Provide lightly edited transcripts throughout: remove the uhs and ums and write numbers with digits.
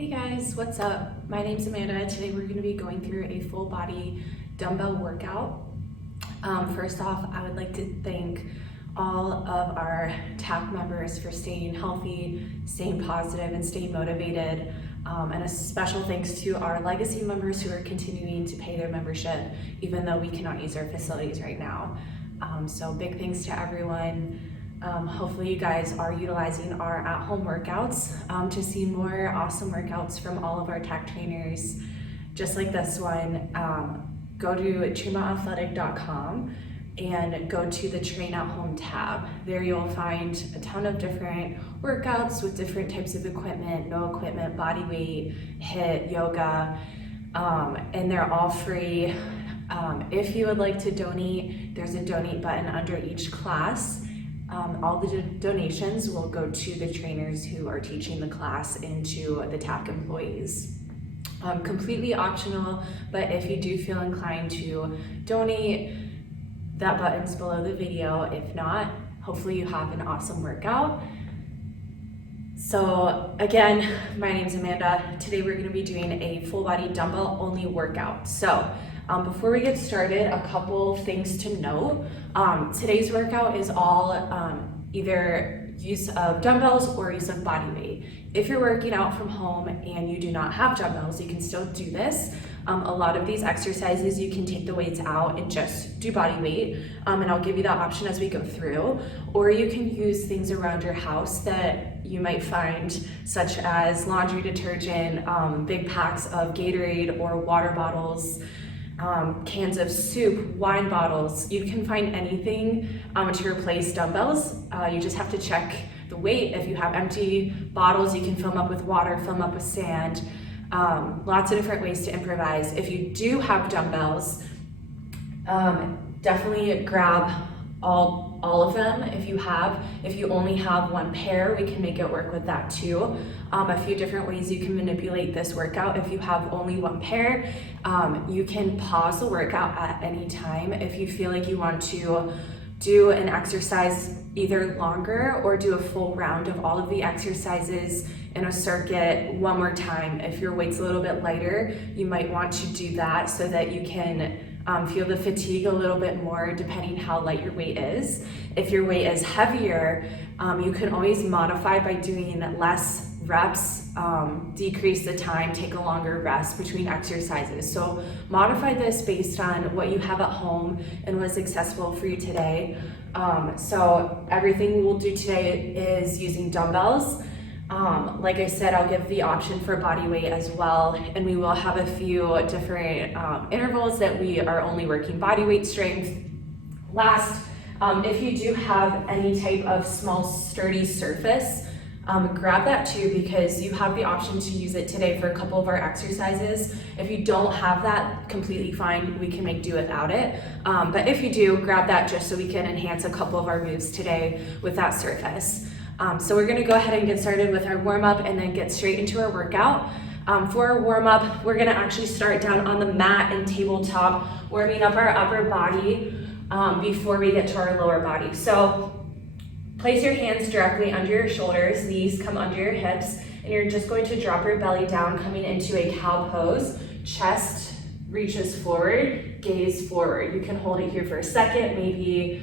Hey guys, what's up? My name's Amanda. Today we're going to be going through a full body dumbbell workout. First off, I would like to thank all of our TAC members for staying healthy, staying positive, and staying motivated. And a special thanks to our legacy members who are continuing to pay their membership, even though we cannot use our facilities right now. So big thanks to everyone. Hopefully you guys are utilizing our at-home workouts to see more awesome workouts from all of our TAC trainers, just like this one. Go to TremontAthletic.com and go to the Train at Home tab. There you'll find a ton of different workouts with different types of equipment, no equipment, body weight, HIIT, yoga, and they're all free. If you would like to donate, there's a donate button under each class. All the donations will go to the trainers who are teaching the class and to the TAC employees. Completely optional, but if you do feel inclined to donate, that button's below the video. If not, hopefully you have an awesome workout. So again, my name's Amanda. Today we're gonna be doing a full body dumbbell only workout. So before we get started, a couple things to note. Today's workout is all either use of dumbbells or use of body weight. If you're working out from home and you do not have dumbbells, you can still do this. A lot of these exercises, you can take the weights out and just do body weight, and I'll give you that option as we go through. Or you can use things around your house that you might find, such as laundry detergent, big packs of Gatorade or water bottles, cans of soup, wine bottles. You can find anything to replace dumbbells. You just have to check the weight. If you have empty bottles, you can fill them up with water, fill them up with sand. Lots of different ways to improvise. If you do have dumbbells, definitely grab all of them. If you only have one pair, we can make it work with that too. A few different ways you can manipulate this workout. If you have only one pair, you can pause the workout at any time. If you feel like you want to do an exercise either longer or do a full round of all of the exercises in a circuit one more time. If your weight's a little bit lighter, you might want to do that so that you can feel the fatigue a little bit more depending how light your weight is. If your weight is heavier, you can always modify by doing less reps, decrease the time, take a longer rest between exercises. So modify this based on what you have at home and what's accessible for you today. So everything we'll do today is using dumbbells. Like I said, I'll give the option for body weight as well, and we will have a few different intervals that we are only working body weight strength. Last, if you do have any type of small sturdy surface, grab that too, because you have the option to use it today for a couple of our exercises. If you don't have that, completely fine, we can make do without it. But if you do, grab that just so we can enhance a couple of our moves today with that surface. So we're gonna go ahead and get started with our warm-up and then get straight into our workout. For our warm-up, we're gonna actually start down on the mat and tabletop, warming up our upper body before we get to our lower body. So place your hands directly under your shoulders, knees come under your hips, and you're just going to drop your belly down, coming into a cow pose. Chest reaches forward, gaze forward. You can hold it here for a second, maybe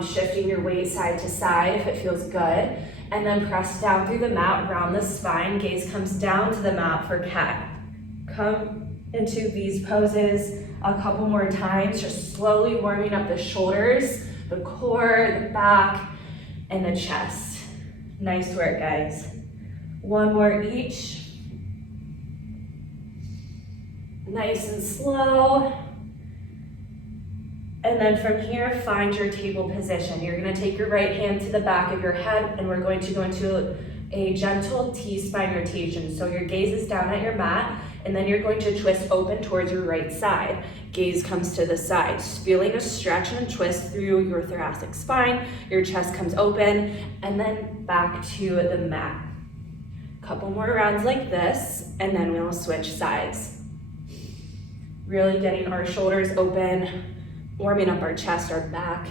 shifting your weight side to side if it feels good, and then press down through the mat, round the spine, gaze comes down to the mat for cat. Come into these poses a couple more times, just slowly warming up the shoulders, the core, the back, and the chest. Nice work, guys. One more each. Nice and slow. And then from here, find your table position. You're gonna take your right hand to the back of your head, and we're going to go into a gentle T-spine rotation. So your gaze is down at your mat, and then you're going to twist open towards your right side. Gaze comes to the side, just feeling a stretch and twist through your thoracic spine. Your chest comes open, and then back to the mat. Couple more rounds like this, and then we'll switch sides. Really getting our shoulders open, warming up our chest, our back.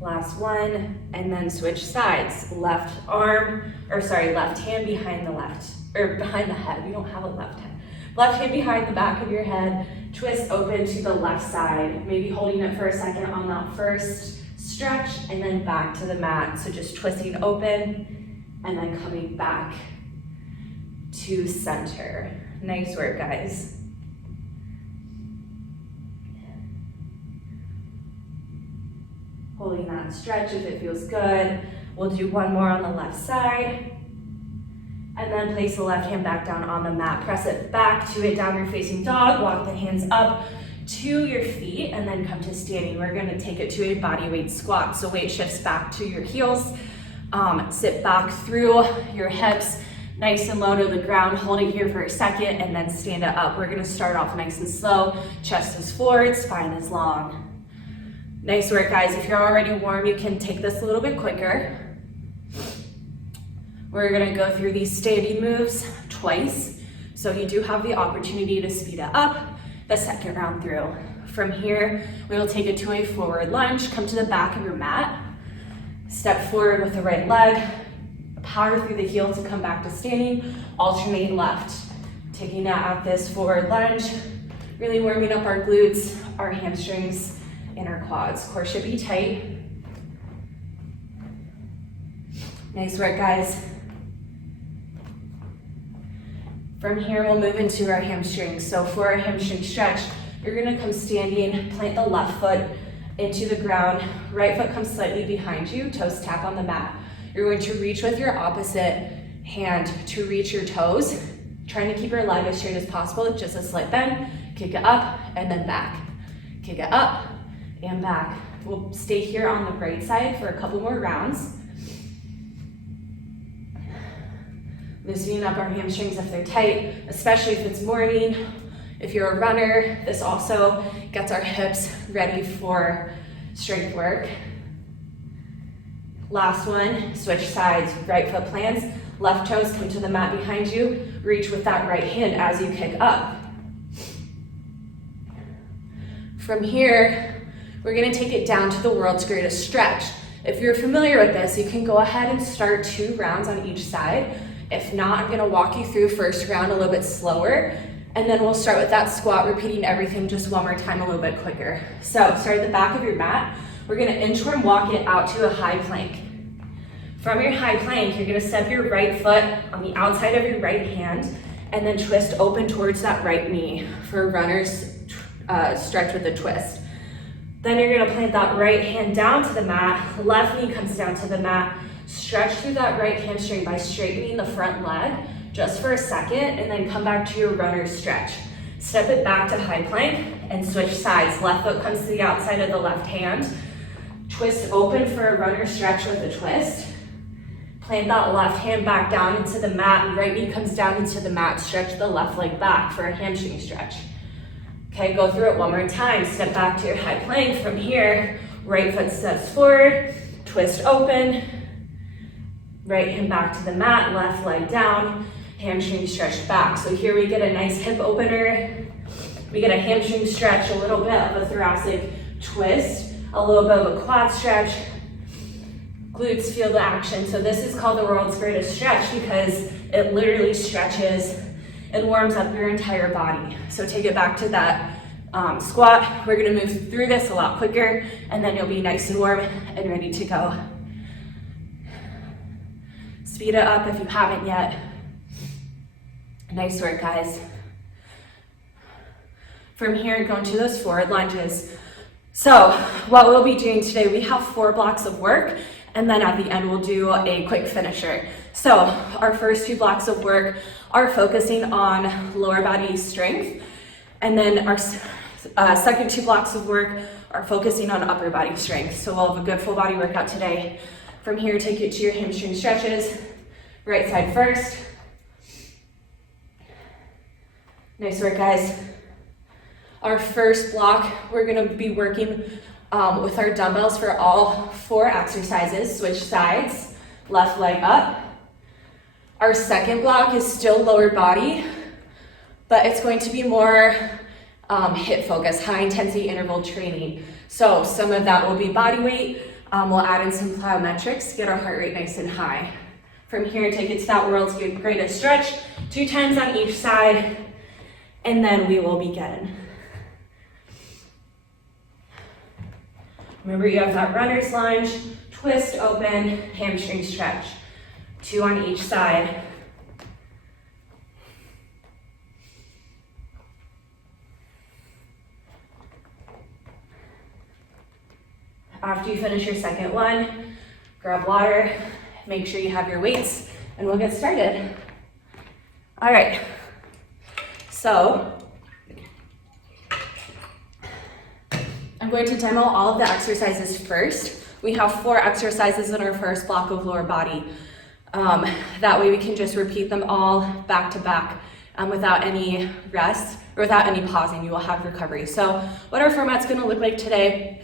Last one, and then switch sides. Left hand behind behind the head. We don't have a left hand. Left hand behind the back of your head. Twist open to the left side. Maybe holding it for a second on that first stretch and then back to the mat. So just twisting open and then coming back to center. Nice work, guys. Holding that stretch if it feels good. We'll do one more on the left side. And then place the left hand back down on the mat. Press it back to it, downward facing dog. Walk the hands up to your feet and then come to standing. We're gonna take it to a body weight squat. So weight shifts back to your heels. Sit back through your hips, nice and low to the ground. Hold it here for a second and then stand it up. We're gonna start off nice and slow. Chest is forward, spine is long. Nice work, guys. If you're already warm, you can take this a little bit quicker. We're gonna go through these standing moves twice. So you do have the opportunity to speed it up the second round through. From here, we will take it to a forward lunge. Come to the back of your mat. Step forward with the right leg. Power through the heel to come back to standing. Alternate left. Taking that at this forward lunge. Really warming up our glutes, our hamstrings, and our quads. Core should be tight. Nice work, guys. From here, we'll move into our hamstrings. So for our hamstring stretch, you're gonna come standing, plant the left foot into the ground, right foot comes slightly behind you, toes tap on the mat. You're going to reach with your opposite hand to reach your toes, trying to keep your leg as straight as possible, just a slight bend, kick it up, and then back. Kick it up, and back. We'll stay here on the right side for a couple more rounds. Loosening up our hamstrings if they're tight, especially if it's morning. If you're a runner, this also gets our hips ready for strength work. Last one, switch sides. Right foot plants, left toes come to the mat behind you. Reach with that right hand as you kick up. From here, we're gonna take it down to the world's greatest stretch. If you're familiar with this, you can go ahead and start 2 rounds on each side. If not, I'm gonna walk you through first round a little bit slower, and then we'll start with that squat, repeating everything just one more time a little bit quicker. So start at the back of your mat. We're gonna inchworm walk it out to a high plank. From your high plank, you're gonna step your right foot on the outside of your right hand, and then twist open towards that right knee for runner's stretch with a twist. Then you're gonna plant that right hand down to the mat, left knee comes down to the mat, stretch through that right hamstring by straightening the front leg just for a second, and then come back to your runner's stretch. Step it back to high plank and switch sides. Left foot comes to the outside of the left hand. Twist open for a runner's stretch with a twist. Plant that left hand back down into the mat. Right knee comes down into the mat. Stretch the left leg back for a hamstring stretch. Okay, go through it one more time. Step back to your high plank. From here, right foot steps forward, twist open, right hand back to the mat, left leg down, hamstring stretch back. So here we get a nice hip opener. We get a hamstring stretch, a little bit of a thoracic twist, a little bit of a quad stretch. Glutes feel the action. So this is called the world's greatest stretch because it literally stretches and warms up your entire body. So take it back to that squat. We're gonna move through this a lot quicker, and then you'll be nice and warm and ready to go. Speed it up if you haven't yet. Nice work, guys. From here, go into those forward lunges. So what we'll be doing today, we have 4 blocks of work, and then at the end, we'll do a quick finisher. So our first 2 blocks of work are focusing on lower body strength, and then our second 2 blocks of work are focusing on upper body strength. So we'll have a good full body workout today. From here, take it to your hamstring stretches. Right side first. Nice work, guys. Our first block, we're gonna be working with our dumbbells for all 4 exercises. Switch sides, left leg up. Our second block is still lower body, but it's going to be more HIIT focus, high intensity interval training. So some of that will be body weight, We'll add in some plyometrics to get our heart rate nice and high. From here, take it to that world's greatest stretch, 2 times on each side, and then we will begin. Remember, you have that runner's lunge, twist, open, hamstring stretch. 2 on each side. After you finish your second one, grab water, make sure you have your weights, and we'll get started. All right, so I'm going to demo all of the exercises first. We have 4 exercises in our first block of lower body. That way we can just repeat them all back to back without any rest or without any pausing. You will have recovery. So what our format's going to look like today,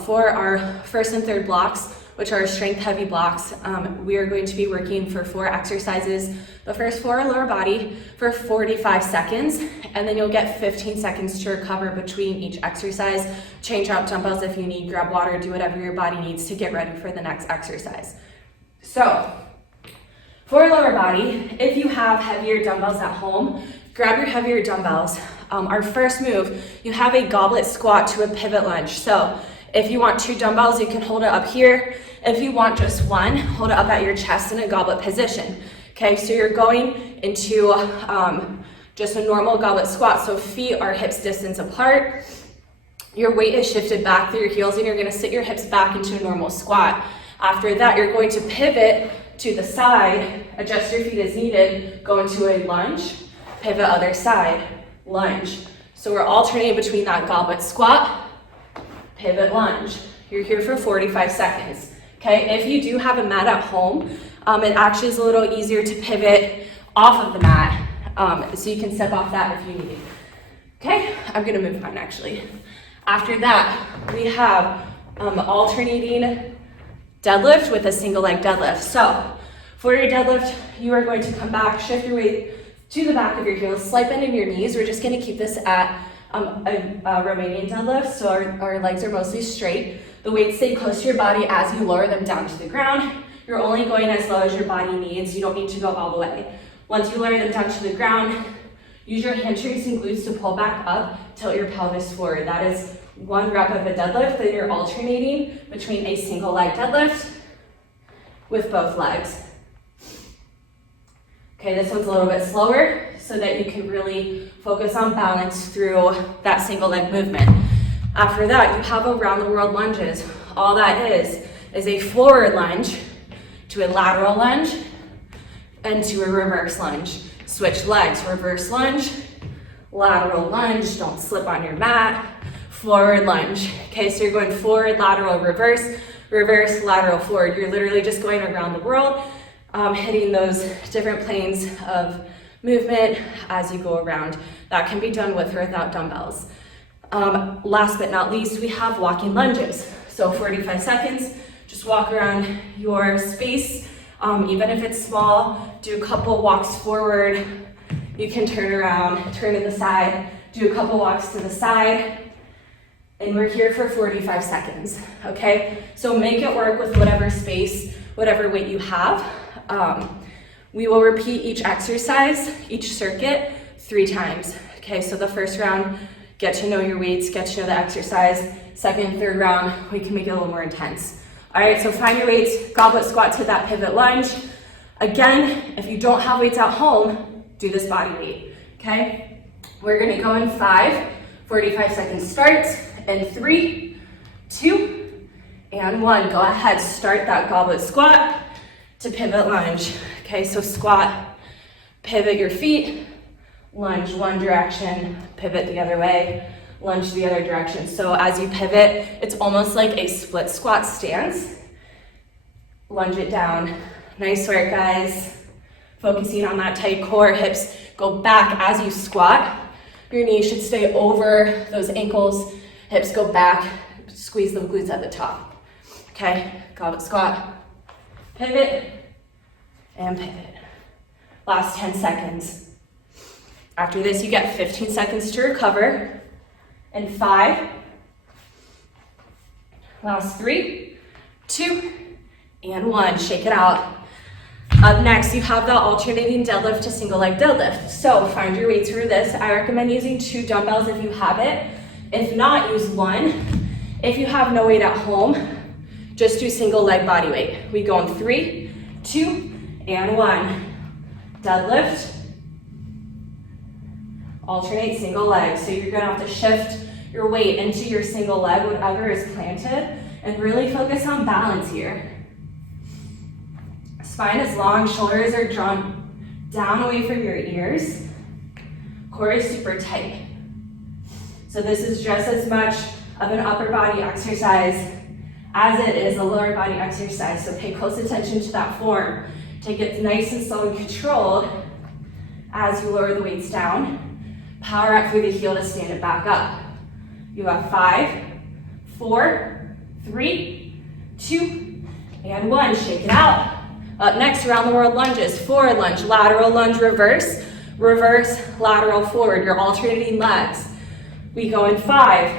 for our first and third blocks, which are strength heavy blocks, we are going to be working for 4 exercises. The first 4 are lower body for 45 seconds, and then you'll get 15 seconds to recover between each exercise. Change out dumbbells if you need, grab water, do whatever your body needs to get ready for the next exercise. So for lower body, if you have heavier dumbbells at home, grab your heavier dumbbells. Our first move, you have a goblet squat to a pivot lunge. So if you want 2 dumbbells, you can hold it up here. If you want just 1, hold it up at your chest in a goblet position. Okay, so you're going into just a normal goblet squat. So feet are hips distance apart. Your weight is shifted back through your heels, and you're gonna sit your hips back into a normal squat. After that, you're going to pivot to the side, adjust your feet as needed, go into a lunge, pivot other side, lunge. So we're alternating between that goblet squat, pivot lunge. You're here for 45 seconds. Okay, if you do have a mat at home, it actually is a little easier to pivot off of the mat, so you can step off that if you need. Okay, I'm gonna move mine actually. After that, we have alternating deadlift with a single leg deadlift. So for your deadlift, you are going to come back, shift your weight to the back of your heels, slight bend in your knees. We're just gonna keep this at a Romanian deadlift, so our legs are mostly straight. The weights stay close to your body as you lower them down to the ground. You're only going as low as your body needs. You don't need to go all the way. Once you lower them down to the ground, use your hamstrings and glutes to pull back up, tilt your pelvis forward. That is 1 rep of a deadlift, then you're alternating between a single leg deadlift with both legs. Okay, this one's a little bit slower so that you can really focus on balance through that single leg movement. After that, you have around the world lunges. All that is a forward lunge to a lateral lunge and to a reverse lunge. Switch legs, reverse lunge, lateral lunge, don't slip on your mat, forward lunge. Okay, so you're going forward, lateral, reverse, reverse, lateral, forward. You're literally just going around the world, hitting those different planes of movement as you go around. That can be done with or without dumbbells. Last but not least, we have walking lunges. So 45 seconds, just walk around your space, even if it's small, do a couple walks forward. You can turn around, turn to the side, do a couple walks to the side, and we're here for 45 seconds, okay? So make it work with whatever space, whatever weight you have. We will repeat each exercise, each circuit, 3 times. Okay, so the first round, get to know your weights, get to know the exercise. Second and third round, we can make it a little more intense. All right, so find your weights, goblet squat to that pivot lunge. Again, if you don't have weights at home, do this body weight, okay? We're gonna go in 5, 45 seconds starts, and 3, 2, and 1. Go ahead, start that goblet squat to pivot lunge. Okay, so squat, pivot your feet, lunge one direction, pivot the other way, lunge the other direction. So as you pivot, it's almost like a split squat stance. Lunge it down. Nice work, guys. Focusing on that tight core, hips go back as you squat. Your knees should stay over those ankles, hips go back, squeeze the glutes at the top. Okay, goblet squat, pivot, and pivot. Last 10 seconds. After this, you get 15 seconds to recover. And 5, last 3, 2, and 1. Shake it out. Up next, you have the alternating deadlift to single leg deadlift. So find your weights for this. I recommend using 2 dumbbells if you have it. If not, use 1. If you have no weight at home, just do single leg body weight. We go in 3, 2, and 1. Deadlift. Alternate single leg. So you're gonna have to shift your weight into your single leg, whatever is planted, and really focus on balance here. Spine is long, shoulders are drawn down away from your ears. Core is super tight. So this is just as much of an upper body exercise as it is a lower body exercise. So pay close attention to that form. Take it nice and slow and controlled as you lower the weights down. Power up through the heel to stand it back up. You have 5, 4, 3, 2, and 1. Shake it out. Up next, around the world lunges. Forward lunge, lateral lunge, reverse, reverse, lateral, forward. You're alternating legs. We go in 5,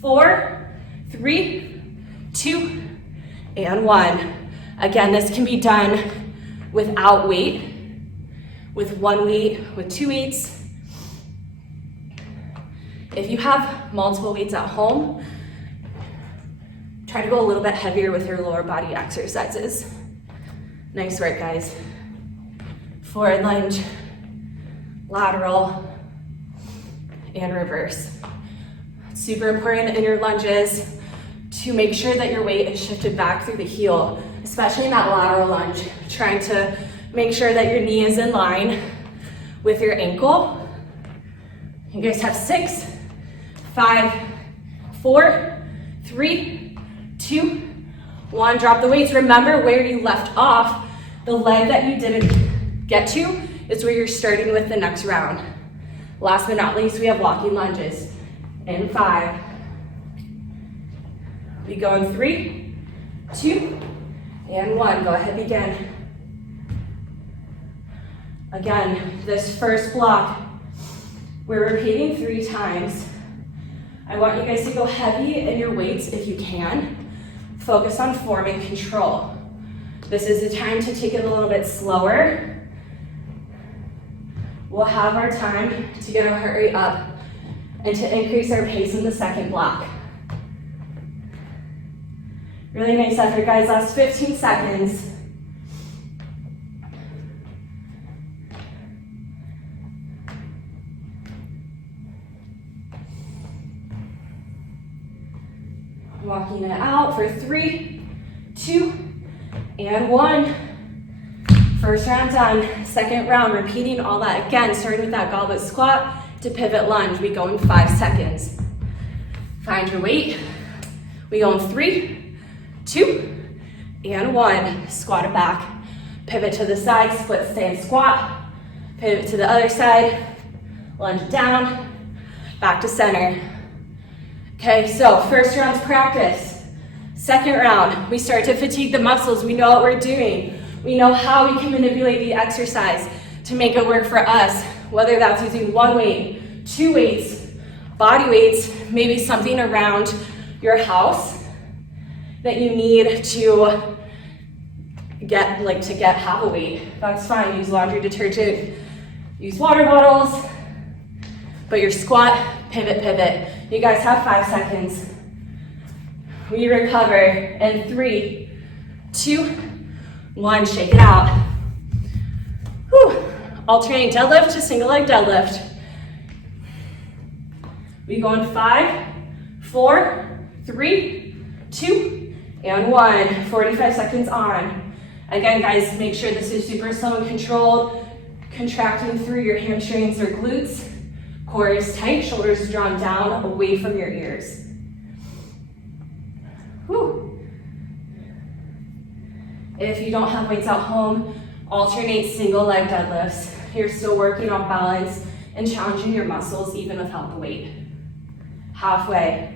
4, 3, 2, and 1. Again, this can be done without weight, with 1 weight, with 2 weights. If you have multiple weights at home, try to go a little bit heavier with your lower body exercises. Nice work, guys. Forward lunge, lateral, and reverse. Super important in your lunges to make sure that your weight is shifted back through the heel, especially in that lateral lunge. Trying to make sure that your knee is in line with your ankle. You guys have 6, 5, 4, 3, 2, 1. Drop the weights. Remember where you left off. The leg that you didn't get to is where you're starting with the next round. Last but not least, we have walking lunges. In 5. We go in 3, 2, and 1. Go ahead, begin. Again, this first block, we're repeating 3 times. I want you guys to go heavy in your weights if you can. Focus on form and control. This is the time to take it a little bit slower. We'll have our time to get our heart rate up and to increase our pace in the second block. Really nice effort, guys. Last 15 seconds. Walking it out for 3, 2, and 1. First round done. Second round, repeating all that again, starting with that goblet squat to pivot lunge. We go in 5 seconds. Find your weight. We go in 3, 2, and 1. Squat it back. Pivot to the side, split stand squat. Pivot to the other side. Lunge down. Back to center. Okay, so first round's practice. Second round, we start to fatigue the muscles. We know what we're doing. We know how we can manipulate the exercise to make it work for us, whether that's using 1 weight, 2 weights, body weights, maybe something around your house that you need to get half a weight. That's fine. Use laundry detergent, use water bottles, but your squat, pivot, pivot. You guys have 5 seconds. We recover in 3, 2, 1. Shake it out. Whew. Alternating deadlift to single leg deadlift. We go in 5, 4, 3, 2, and 1. 45 seconds on. Again, guys, make sure this is super slow and controlled. Contracting through your hamstrings or glutes. Core is tight, shoulders drawn down away from your ears. Whew. If you don't have weights at home, alternate single leg deadlifts. You're still working on balance and challenging your muscles even without the weight. Halfway.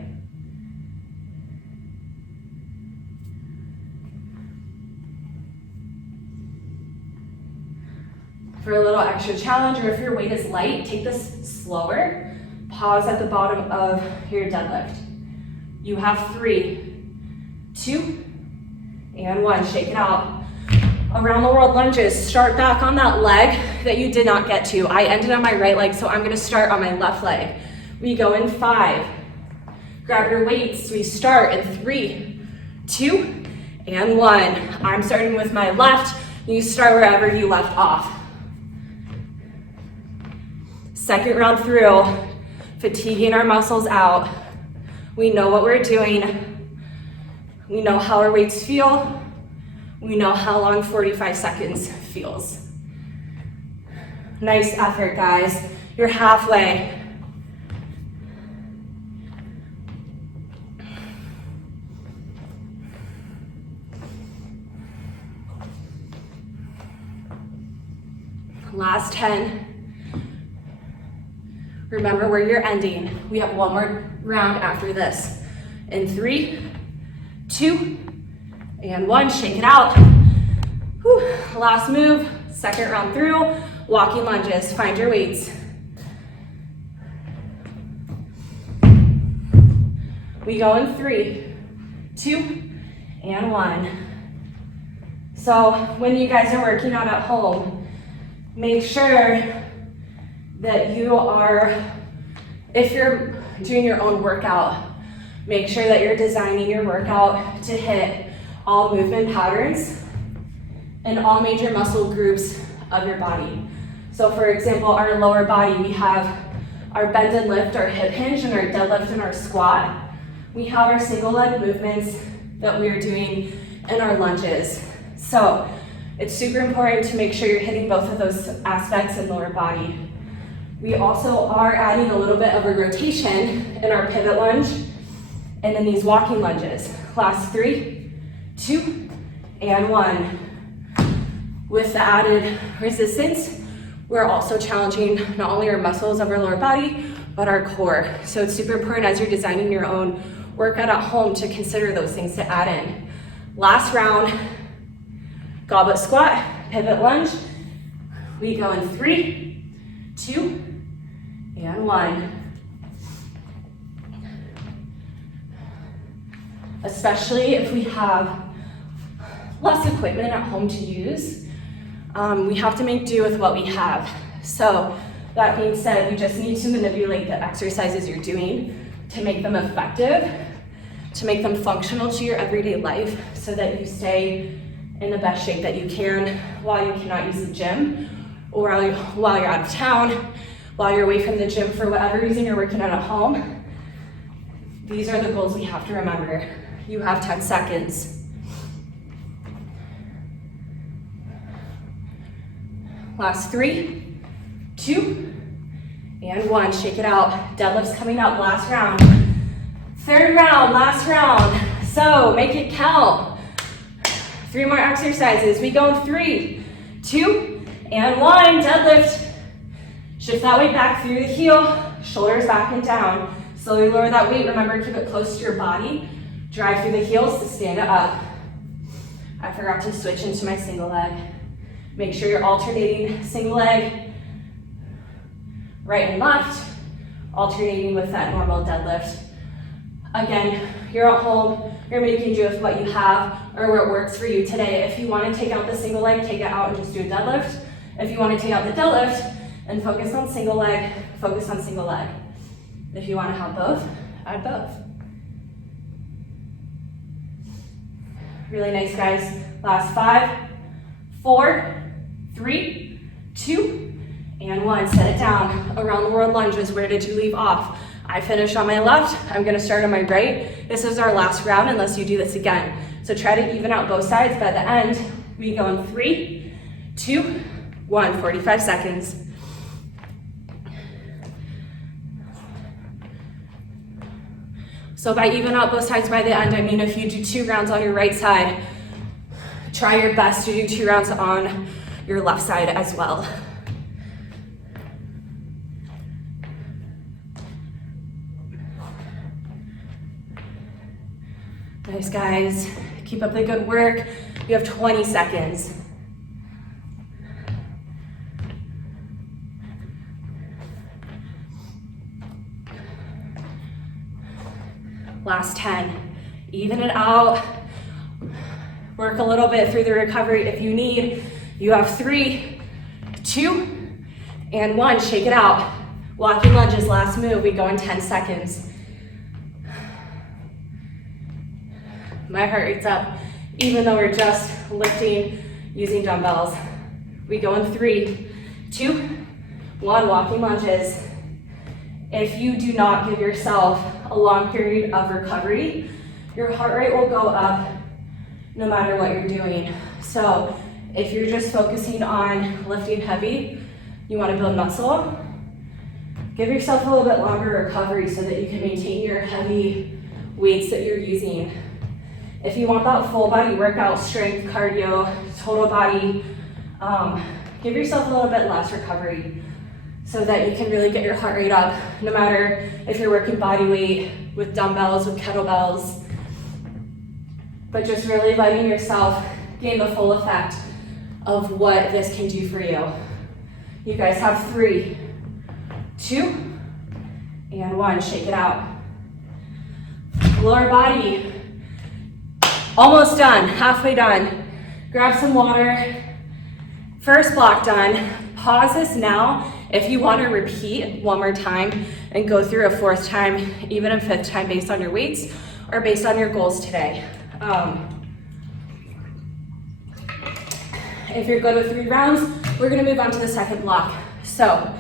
For a little extra challenge, or if your weight is light, take this slower. Pause at the bottom of your deadlift. You have 3, 2, and 1. Shake it out. Around the world lunges. Start back on that leg that you did not get to. I ended on my right leg, so I'm gonna start on my left leg. We go in 5. Grab your weights. We start in 3, 2, and 1. I'm starting with my left. You start wherever you left off. Second round through, fatiguing our muscles out. We know what we're doing. We know how our weights feel. We know how long 45 seconds feels. Nice effort, guys. You're halfway. Last 10. Remember where you're ending. We have one more round after this. In 3, 2, and 1. Shake it out. Whew. Last move. Second round through. Walking lunges. Find your weights. We go in 3, 2, and 1. So when you guys are working out at home, make sure that you are, if you're doing your own workout, make sure that you're designing your workout to hit all movement patterns and all major muscle groups of your body. So for example, our lower body, we have our bend and lift, our hip hinge, and our deadlift and our squat. We have our single leg movements that we are doing in our lunges. So it's super important to make sure you're hitting both of those aspects in lower body. We also are adding a little bit of a rotation in our pivot lunge and in these walking lunges. Last 3, 2, and 1. With the added resistance, we're also challenging not only our muscles of our lower body, but our core. So it's super important as you're designing your own workout at home to consider those things to add in. Last round, goblet squat, pivot lunge. We go in 3, 2, and 1. Especially if we have less equipment at home to use, we have to make do with what we have. So that being said, you just need to manipulate the exercises you're doing to make them effective, to make them functional to your everyday life so that you stay in the best shape that you can while you cannot use the gym, or while you're out of town, while you're away from the gym for whatever reason you're working out at home. These are the goals we have to remember. You have 10 seconds. Last 3, 2, and 1. Shake it out. Deadlifts coming up, last round. Third round, last round. So make it count. 3 more exercises. We go in 3, 2, and 1. Deadlift. Shift that weight back through the heel, shoulders back and down. Slowly lower that weight. Remember, keep it close to your body. Drive through the heels to stand it up. I forgot to switch into my single leg. Make sure you're alternating single leg, right and left, alternating with that normal deadlift. Again, you're at home, you're making do with what you have or what works for you today. If you want to take out the single leg, take it out and just do a deadlift. If you want to take out the deadlift and focus on single leg, focus on single leg. If you want to have both, add both. Really nice, guys. Last 5, 4, 3, 2, and 1. Set it down. Around the world lunges. Where did you leave off? I finished on my left. I'm going to start on my right. This is our last round unless you do this again. So try to even out both sides. By the end, we go in 3, 2, 1. 45 seconds. So by even out both sides by the end, I mean if you do 2 rounds on your right side, try your best to do 2 rounds on your left side as well. Nice, guys. Keep up the good work. You have 20 seconds. Last 10. Even it out. Work a little bit through the recovery if you need. You have 3, 2, and 1. Shake it out. Walking lunges, last move. We go in 10 seconds. My heart rate's up, even though we're just lifting using dumbbells. We go in 3, 2, 1. Walking lunges. If you do not give yourself a long period of recovery, your heart rate will go up no matter what you're doing. So if you're just focusing on lifting heavy, you want to build muscle, give yourself a little bit longer recovery so that you can maintain your heavy weights that you're using. If you want that full body workout, strength, cardio, total body, give yourself a little bit less recovery so that you can really get your heart rate up, no matter if you're working body weight with dumbbells, with kettlebells, but just really letting yourself gain the full effect of what this can do for you. You guys have 3, 2, and 1. Shake it out. Lower body. Almost done, halfway done. Grab some water. First block done. Pause this now if you want to repeat one more time and go through a 4th time, even a 5th time based on your weights or based on your goals today. If you're good with 3 rounds, we're gonna move on to the second block. So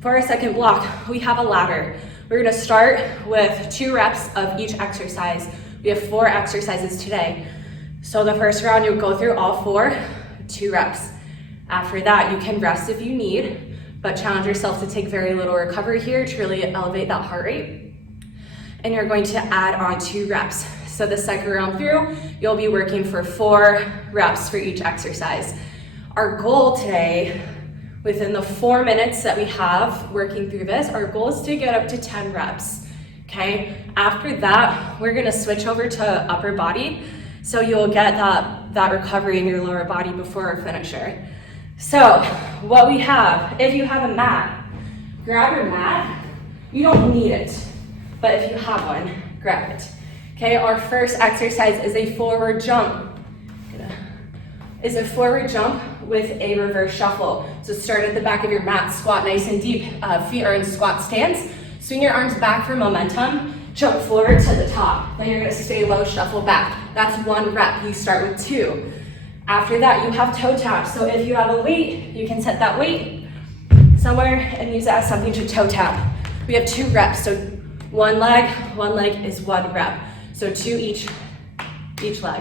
for our second block, we have a ladder. We're gonna start with 2 reps of each exercise. We have 4 exercises today. So the first round, you'll go through all 4, 2 reps. After that, you can rest if you need, but challenge yourself to take very little recovery here to really elevate that heart rate. And you're going to add on 2 reps. So the second round through, you'll be working for 4 reps for each exercise. Our goal today, within the 4 minutes that we have working through this, our goal is to get up to 10 reps, okay? After that, we're gonna switch over to upper body, so you'll get that recovery in your lower body before our finisher. So what we have, if you have a mat, grab your mat. You don't need it, but if you have one, grab it. Okay, our first exercise is a forward jump. With a reverse shuffle. So start at the back of your mat, squat nice and deep. Feet are in squat stance. Swing your arms back for momentum. Jump forward to the top. Then you're gonna stay low, shuffle back. That's 1 rep. You start with 2. After that, you have toe taps. So if you have a weight, you can set that weight somewhere and use that as something to toe tap. We have 2 reps. So one leg is 1 rep. So 2 each leg.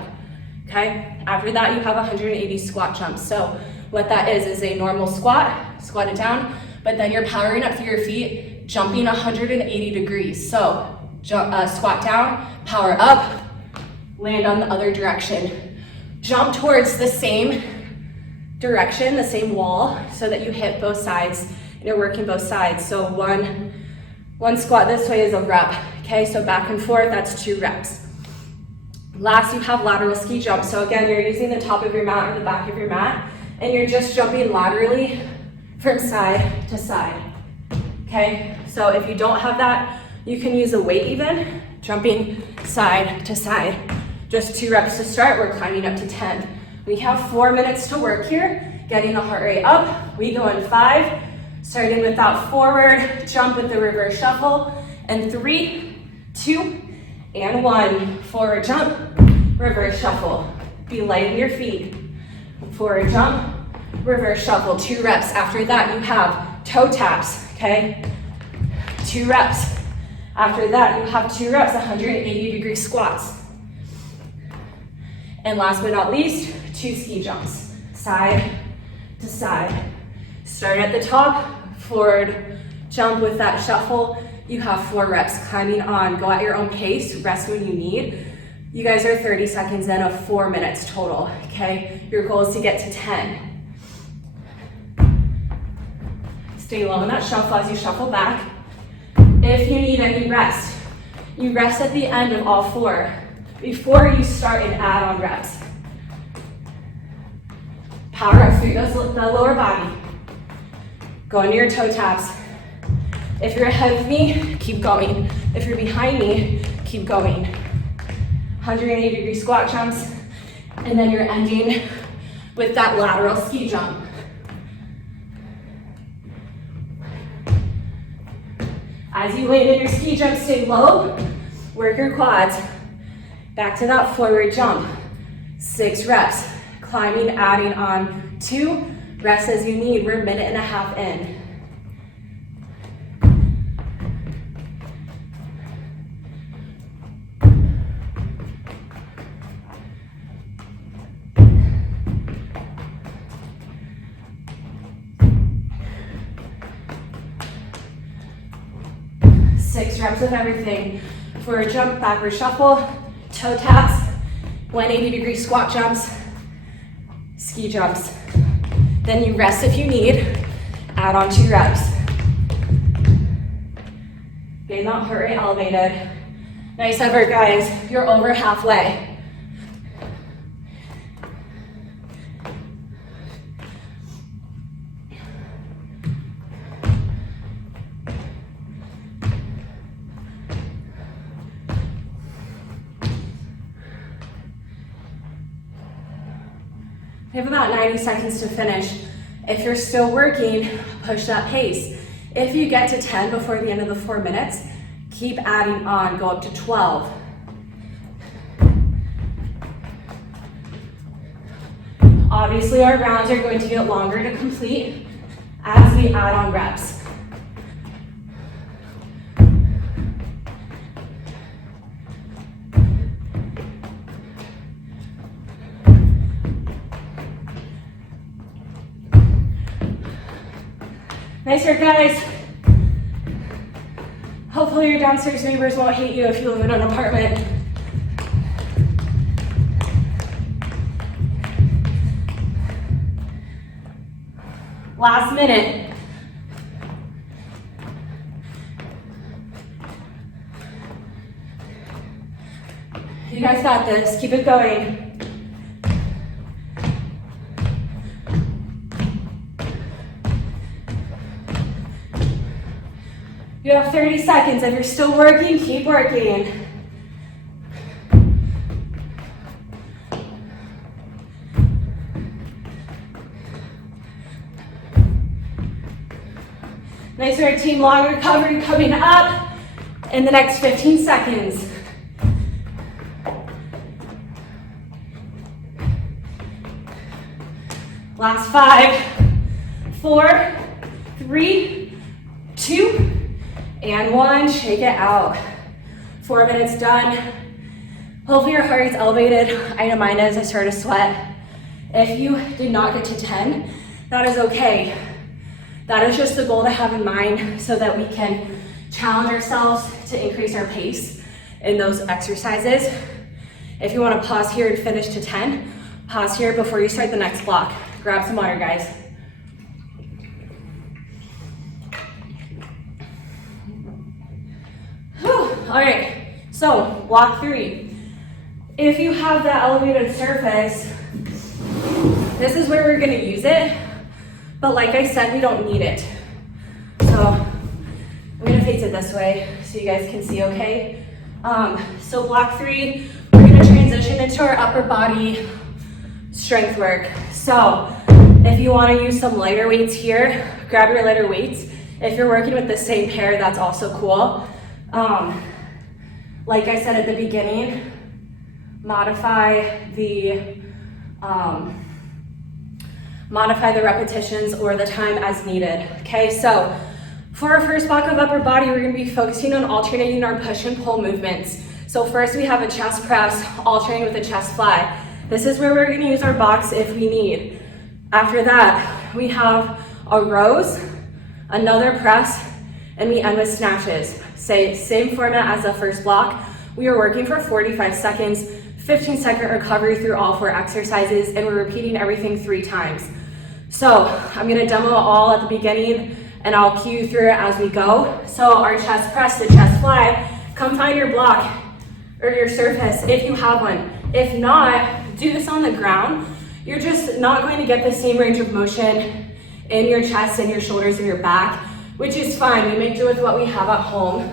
Okay, after that you have 180 squat jumps. So what that is a normal squat it down, but then you're powering up through your feet, jumping 180 degrees. So squat down, power up, land on the other direction. Jump towards the same direction, the same wall, so that you hit both sides and you're working both sides. So one squat this way is a rep. Okay, so back and forth, that's 2 reps. Last, you have lateral ski jump. So again, you're using the top of your mat or the back of your mat, and you're just jumping laterally from side to side. Okay, so if you don't have that, you can use a weight even, jumping side to side. Just 2 reps to start, we're climbing up to 10. We have 4 minutes to work here, getting the heart rate up. We go in 5, starting with that forward jump with the reverse shuffle, and 3, 2, and 1. Forward jump, reverse shuffle. Be light in your feet. Forward jump, reverse shuffle. 2 reps. After that, you have toe taps, okay? 2 reps. After that, you have 2 reps, 180-degree squats. And last but not least, 2 ski jumps, side to side. Start at the top, forward jump with that shuffle. You have 4 reps, climbing on. Go at your own pace, rest when you need. You guys are 30 seconds in of 4 minutes total, okay? Your goal is to get to 10. Stay low in that shuffle as you shuffle back. If you need any rest, you rest at the end of all 4 before you start and add on reps. Power up through the lower body. Go into your toe taps. If you're ahead of me, keep going. If you're behind me, keep going. 180-degree squat jumps And then you're ending with that lateral ski jump. As you land in your ski jump, stay low, work your quads. Back to that forward jump. 6 reps. Climbing, adding on 2. Rest as you need. We're a minute and a half in. Six reps of everything. Forward jump, backward shuffle, toe taps, 180-degree squat jumps, ski jumps. Then you rest if you need, add on 2 reps. Getting that heart rate elevated. Nice effort, guys. You're over halfway. We have about 90 seconds to finish. If you're still working, push that pace. If you get to 10 before the end of the 4 minutes, keep adding on, go up to 12. Obviously, our rounds are going to get longer to complete as we add on reps. Nice work, guys. Hopefully your downstairs neighbors won't hate you if you live in an apartment. Last minute. You guys got this. Keep it going. You have 30 seconds. If you're still working, keep working. Nice work, team. Long recovery coming up in the next 15 seconds. Last 5, 4, 3, 2, and 1. Shake it out. 4 minutes done. Hopefully your heart rate's elevated. I know mine is. I started to sweat. If you did not get to 10, that is okay. That is just the goal to have in mind so that we can challenge ourselves to increase our pace in those exercises. If you want to pause here and finish to 10, pause here before you start the next block. Grab some water, guys. Whew. All right, so block 3. If you have that elevated surface, this is where we're going to use it. But like I said, we don't need it. So I'm gonna face it this way so you guys can see okay. So block 3, we're gonna transition into our upper body strength work. So if you wanna use some lighter weights here, grab your lighter weights. If you're working with the same pair, that's also cool. Like I said at the beginning, modify the repetitions or the time as needed. Okay, so for our first block of upper body, we're gonna be focusing on alternating our push and pull movements. So first we have a chest press, alternating with a chest fly. This is where we're gonna use our box if we need. After that, we have our rows, another press, and we end with snatches. Same format as the first block. We are working for 45 seconds, 15-second recovery through all 4 exercises, and we're repeating everything 3 times. So I'm gonna demo it all at the beginning, and I'll cue you through it as we go. So our chest press, the chest fly, come find your block or your surface if you have one. If not, do this on the ground. You're just not going to get the same range of motion in your chest and your shoulders and your back, which is fine. We make do with what we have at home.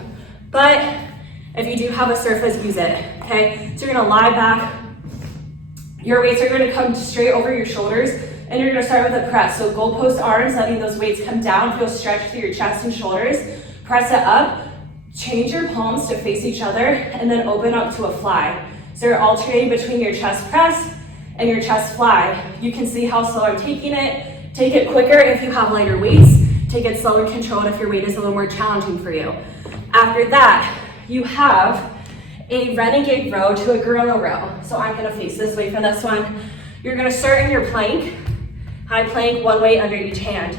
But if you do have a surface, use it, okay? So you're gonna lie back, Your weights are going to come straight over your shoulders, and you're going to start with a press. So goalpost arms, letting those weights come down, feel stretch through your chest and shoulders. Press it up, change your palms to face each other, and then open up to a fly. So you're alternating between your chest press and your chest fly. You can see how slow I'm taking it. Take it quicker if you have lighter weights. Take it slow and controlled if your weight is a little more challenging for you. After that, you have a Renegade Row to a Gorilla Row. So I'm gonna face this way for this one. You're gonna start in your plank, high plank, one weight under each hand,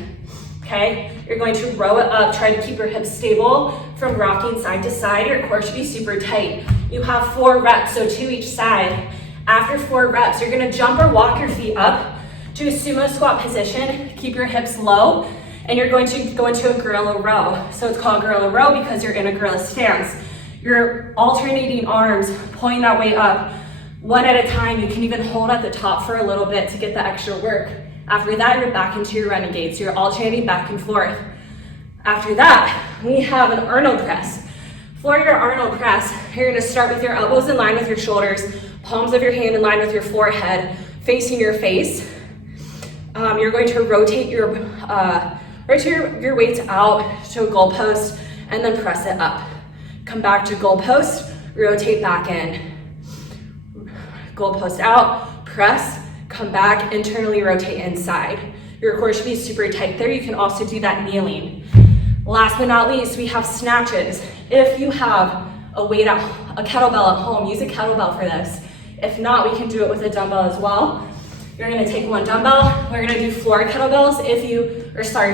okay? You're going to row it up, try to keep your hips stable from rocking side to side. Your core should be super tight. You have 4 reps, so 2 each side. After 4 reps, you're gonna jump or walk your feet up to a sumo squat position, keep your hips low, and you're going to go into a Gorilla Row. So it's called Gorilla Row because you're in a gorilla stance. You're alternating arms, pulling that weight up, one at a time. You can even hold at the top for a little bit to get the extra work. After that, you're back into your Renegade. So you're alternating back and forth. After that, we have an Arnold Press. For your Arnold Press, you're gonna start with your elbows in line with your shoulders, palms of your hand in line with your forehead, facing your face. You're going to rotate your weights out to a goalpost and then press it up. Come back to goalpost, rotate back in. Goalpost out, press, come back, internally rotate inside. Your core should be super tight there. You can also do that kneeling. Last but not least, we have snatches. If you have a kettlebell at home, use a kettlebell for this. If not, we can do it with a dumbbell as well. You're gonna take one dumbbell. We're gonna do floor kettlebells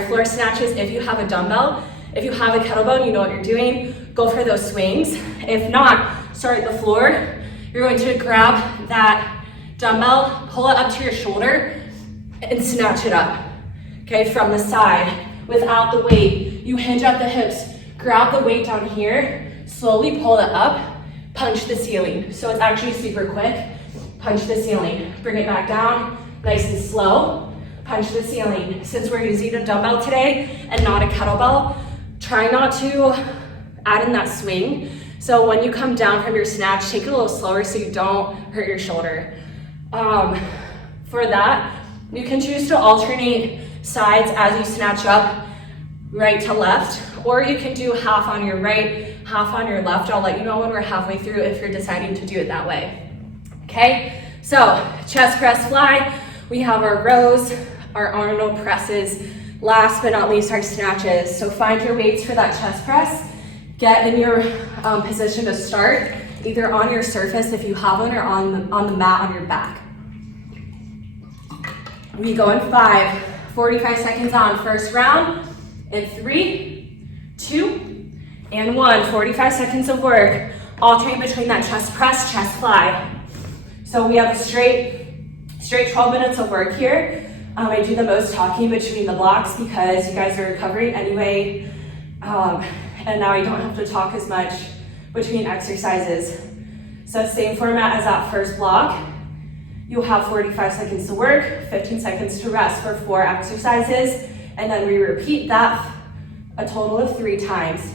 floor snatches if you have a dumbbell. If you have a kettlebell and you know what you're doing, go for those swings. If not, start at the floor. You're going to grab that dumbbell, pull it up to your shoulder, and snatch it up, okay, from the side without the weight. You hinge at the hips, grab the weight down here, slowly pull it up, punch the ceiling. So it's actually super quick. Punch the ceiling, bring it back down, nice and slow, punch the ceiling. Since we're using a dumbbell today and not a kettlebell, try not to add in that swing. So when you come down from your snatch, take it a little slower so you don't hurt your shoulder. For that, you can choose to alternate sides as you snatch up, right to left, or you can do half on your right, half on your left. I'll let you know when we're halfway through if you're deciding to do it that way. Okay, so chest press fly, we have our rows, our Arnold presses, last but not least our snatches. So find your weights for that chest press, get in your position to start, either on your surface if you have one or on the mat on your back. We go in 5, 45 seconds on, first round, in 3, 2, and 1, 45 seconds of work, alternate between that chest press, chest fly. So we have a straight 12 minutes of work here. I do the most talking between the blocks because you guys are recovering anyway, and now I don't have to talk as much between exercises. So same format as that first block. You'll have 45 seconds to work, 15 seconds to rest for 4 exercises, and then we repeat that a total of 3 times.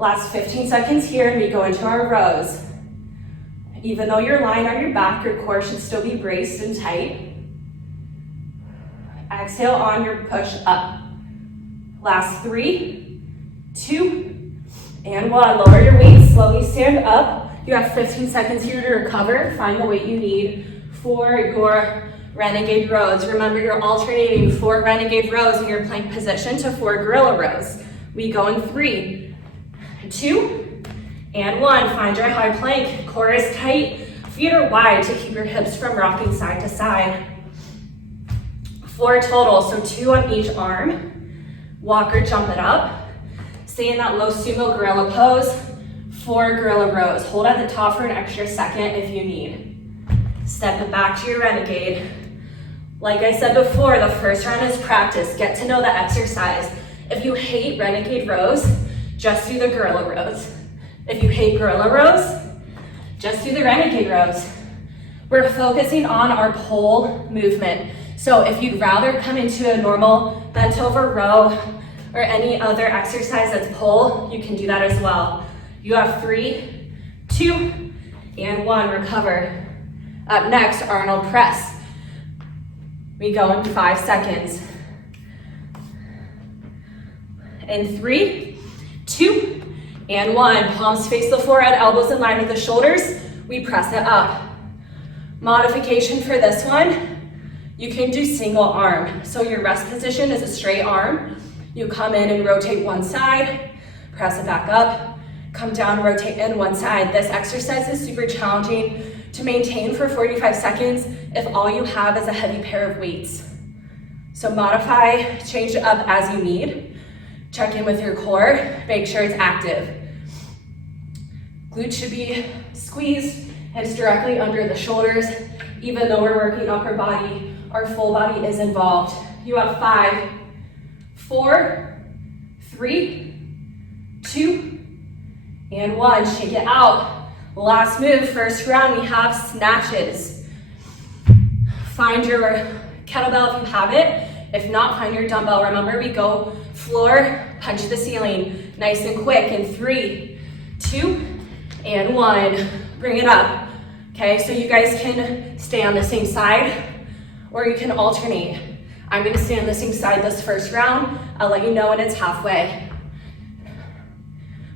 Last 15 seconds here, and we go into our rows. Even though you're lying on your back, your core should still be braced and tight. Exhale on your push up. Last 3, 2, and 1. Lower your weight, slowly stand up. You have 15 seconds here to recover. Find the weight you need for your Renegade Rows. Remember, you're alternating 4 Renegade Rows in your plank position to 4 Gorilla Rows. We go in 3, 2, and 1. Find your high plank. Core is tight. Feet are wide to keep your hips from rocking side to side. 4 total, so 2 on each arm. Walk or jump it up. Stay in that low sumo gorilla pose. 4 Gorilla Rows. Hold at the top for an extra second if you need. Step it back to your Renegade. Like I said before, the first round is practice. Get to know the exercise. If you hate Renegade Rows, just do the Gorilla Rows. If you hate Gorilla Rows, just do the Renegade Rows. We're focusing on our pole movement. So if you'd rather come into a normal bent over row or any other exercise that's pole, you can do that as well. You have 3, 2, and 1, recover. Up next, Arnold Press. We go in 5 seconds. In 3, 2, and 1. Palms face the forehead, elbows in line with the shoulders. We press it up. Modification for this one, you can do single arm. So your rest position is a straight arm. You come in and rotate one side, press it back up, come down, rotate in one side. This exercise is super challenging to maintain for 45 seconds if all you have is a heavy pair of weights. So modify, change it up as you need. Check in with your core, make sure it's active. Glutes should be squeezed, hips directly under the shoulders. Even though we're working upper body, our full body is involved. You have 5, 4, 3, 2, and 1. Shake it out. Last move, first round, we have snatches. Find your kettlebell if you have it. If not, find your dumbbell. Remember, we go floor, punch the ceiling. Nice and quick in 3, 2, and 1. Bring it up. Okay, so you guys can stay on the same side or you can alternate. I'm gonna stay on the same side this first round. I'll let you know when it's halfway.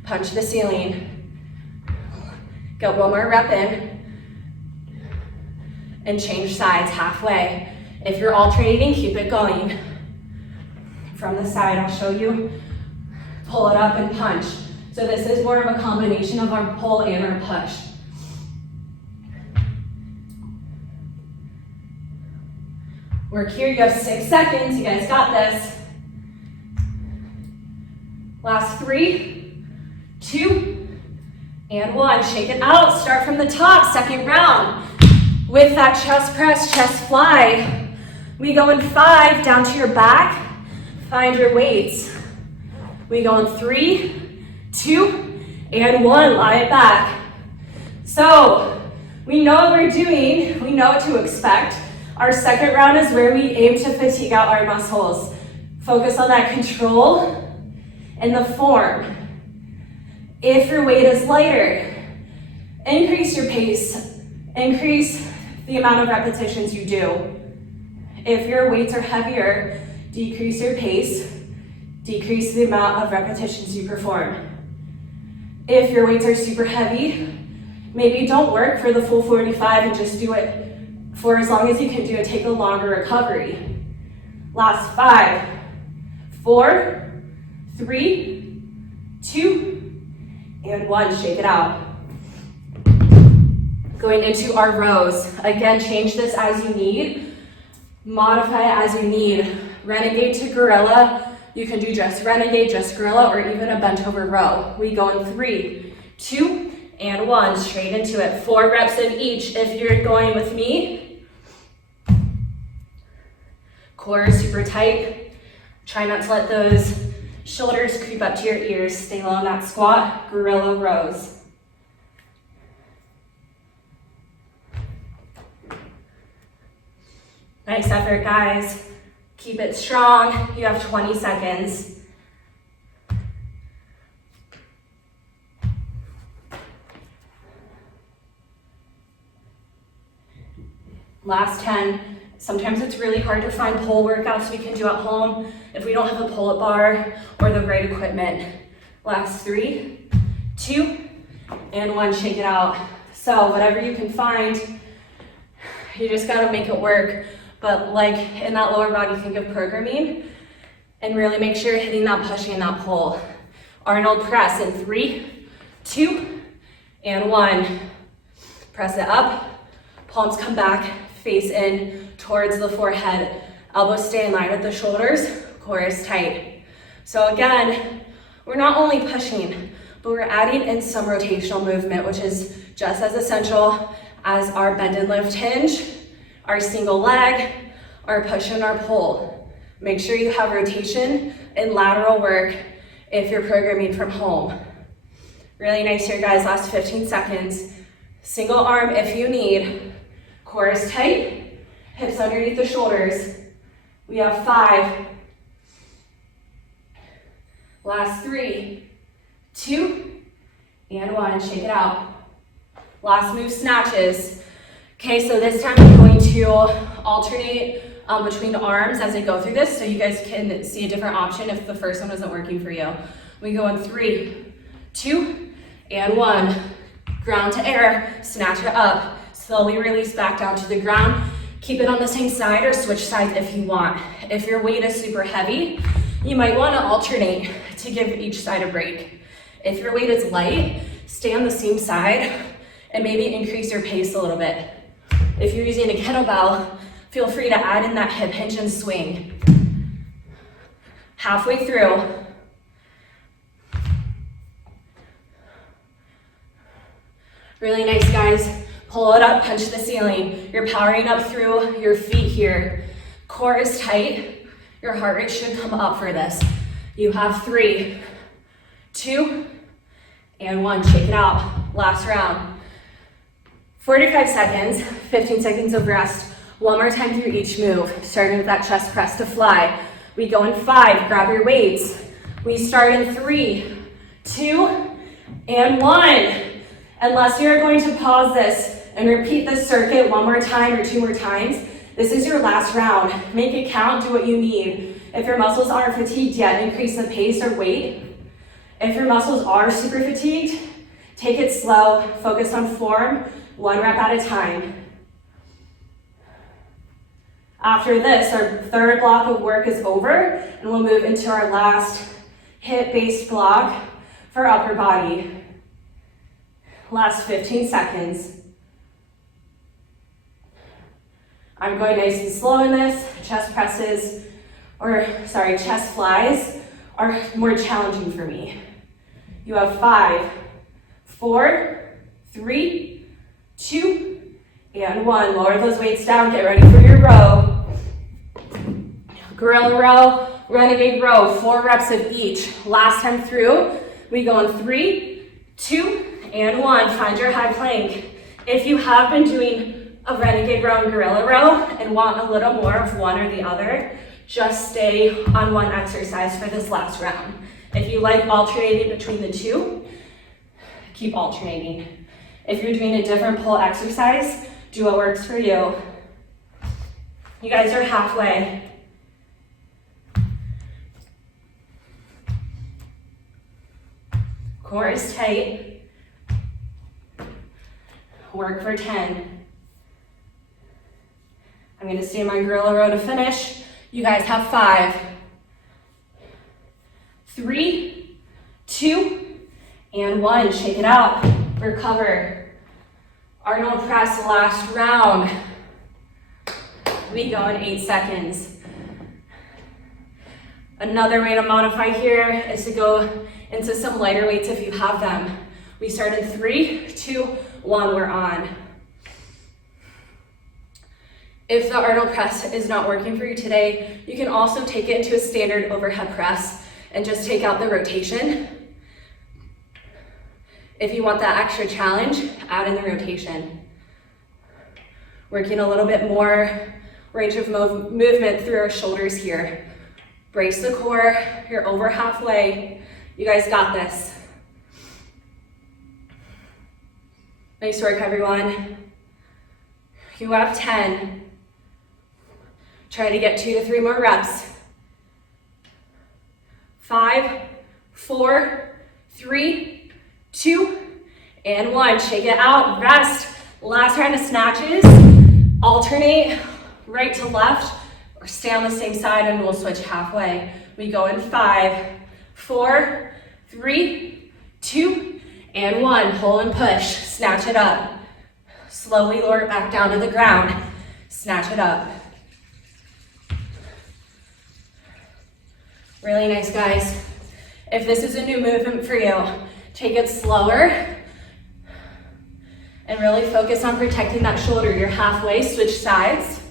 Punch the ceiling. Get one more rep in and change sides halfway. If you're alternating, keep it going. From the side, I'll show you. Pull it up and punch. So this is more of a combination of our pull and our push. Work here, you have 6 seconds, you guys got this. Last 3, 2, and 1. Shake it out, start from the top, second round. With that chest press, chest fly. We go in 5, down to your back, find your weights. We go in 3, 2, and 1, lie it back. So, we know what we're doing, we know what to expect. Our second round is where we aim to fatigue out our muscles. Focus on that control and the form. If your weight is lighter, increase your pace, increase the amount of repetitions you do. If your weights are heavier, decrease your pace, decrease the amount of repetitions you perform. If your weights are super heavy, maybe don't work for the full 45 and just do it for as long as you can do it. Take a longer recovery. Last 5, 4, 3, 2, and 1. Shake it out. Going into our rows. Again, change this as you need. Modify it as you need. Renegade to gorilla. You can do just renegade, just gorilla, or even a bent over row. We go in 3, 2, and 1. Straight into it. 4 reps of each if you're going with me. Core super tight. Try not to let those shoulders creep up to your ears. Stay low in that squat. Gorilla rows. Nice effort, guys. Keep it strong. You have 20 seconds. Last 10. Sometimes it's really hard to find pole workouts we can do at home if we don't have a pull-up bar or the right equipment. Last 3, 2, and 1. Shake it out. So whatever you can find, you just gotta make it work. But like in that lower body, think of programming and really make sure you're hitting that pushing and that pull. Arnold press in 3, 2, and 1. Press it up, palms come back, face in towards the forehead. Elbows stay in line with the shoulders, core is tight. So again, we're not only pushing, but we're adding in some rotational movement, which is just as essential as our bend and lift hinge, our single leg, our push and our pull. Make sure you have rotation and lateral work if you're programming from home. Really nice here, guys, last 15 seconds. Single arm if you need. Core is tight, hips underneath the shoulders. We have 5. Last 3, 2, and 1. Shake it out. Last move, snatches. Okay, so this time I'm going to alternate between arms as I go through this so you guys can see a different option if the first one isn't working for you. We go in 3, 2, and 1. Ground to air, snatch it up. Slowly release back down to the ground. Keep it on the same side or switch sides if you want. If your weight is super heavy, you might want to alternate to give each side a break. If your weight is light, stay on the same side and maybe increase your pace a little bit. If you're using a kettlebell, feel free to add in that hip hinge and swing. Halfway through. Really nice, guys. Pull it up, punch the ceiling. You're powering up through your feet here. Core is tight. Your heart rate should come up for this. You have 3, 2, and 1. Shake it out. Last round. 45 seconds, 15 seconds of rest. One more time through each move, starting with that chest press to fly. We go in 5, grab your weights. We start in 3, 2, and 1. Unless you're going to pause this and repeat this circuit one more time or 2 more times, this is your last round. Make it count, do what you need. If your muscles aren't fatigued yet, increase the pace or weight. If your muscles are super fatigued, take it slow, focus on form, 1 rep at a time. After this, our third block of work is over, and we'll move into our last hip-based block for upper body. Last 15 seconds. I'm going nice and slow in this. Chest flies are more challenging for me. You have 5, 4, 3, 2, and 1. Lower those weights down. Get ready for your row. Gorilla row, renegade row. 4 reps of each. Last time through, we go in 3, 2, and 1. Find your high plank. If you have been doing a renegade row and gorilla row and want a little more of one or the other, just stay on one exercise for this last round. If you like alternating between the two, keep alternating. If you're doing a different pull exercise, do what works for you. You guys are halfway. Core is tight. Work for 10. I'm going to stay in my gorilla row to finish. You guys have 5, 3, 2, and 1. Shake it out. Recover. Arnold Press last round. We go in 8 seconds. Another way to modify here is to go into some lighter weights if you have them. We start in 3, 2, 1, we're on. If the Arnold Press is not working for you today, you can also take it into a standard overhead press and just take out the rotation. If you want that extra challenge, add in the rotation. Working a little bit more range of movement through our shoulders here. Brace the core, you're over halfway. You guys got this. Nice work, everyone. You have 10. Try to get 2 to 3 more reps. 5, 4, 3, 2, and 1. Shake it out, rest. Last round of snatches. Alternate right to left or stay on the same side and we'll switch halfway. We go in 5, 4, 3, 2, and 1. Pull and push. Snatch it up. Slowly lower it back down to the ground. Snatch it up. Really nice, guys. If this is a new movement for you, take it slower and really focus on protecting that shoulder. You're halfway, switch sides.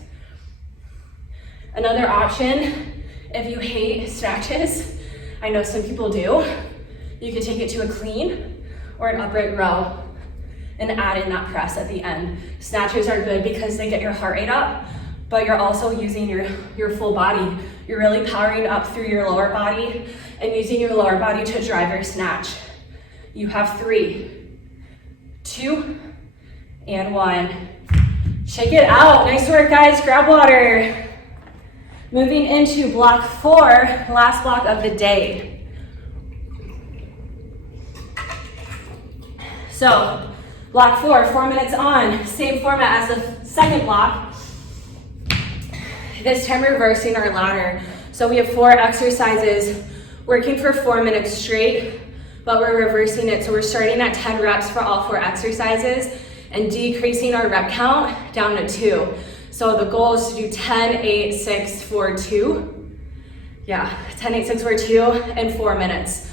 Another option, if you hate snatches, I know some people do, you can take it to a clean or an upright row and add in that press at the end. Snatches are good because they get your heart rate up, but you're also using your full body. You're really powering up through your lower body and using your lower body to drive your snatch. You have 3, 2, and 1. Shake it out. Nice work, guys. Grab water. Moving into block 4, last block of the day. So, block 4, 4 minutes on. Same format as the second block. This time reversing our ladder. So we have 4 exercises, working for 4 minutes straight, but we're reversing it. So we're starting at 10 reps for all 4 exercises and decreasing our rep count down to 2. So the goal is to do 10, 8, 6, 4, 2. Yeah, 10, 8, 6, 4, 2 in 4 minutes.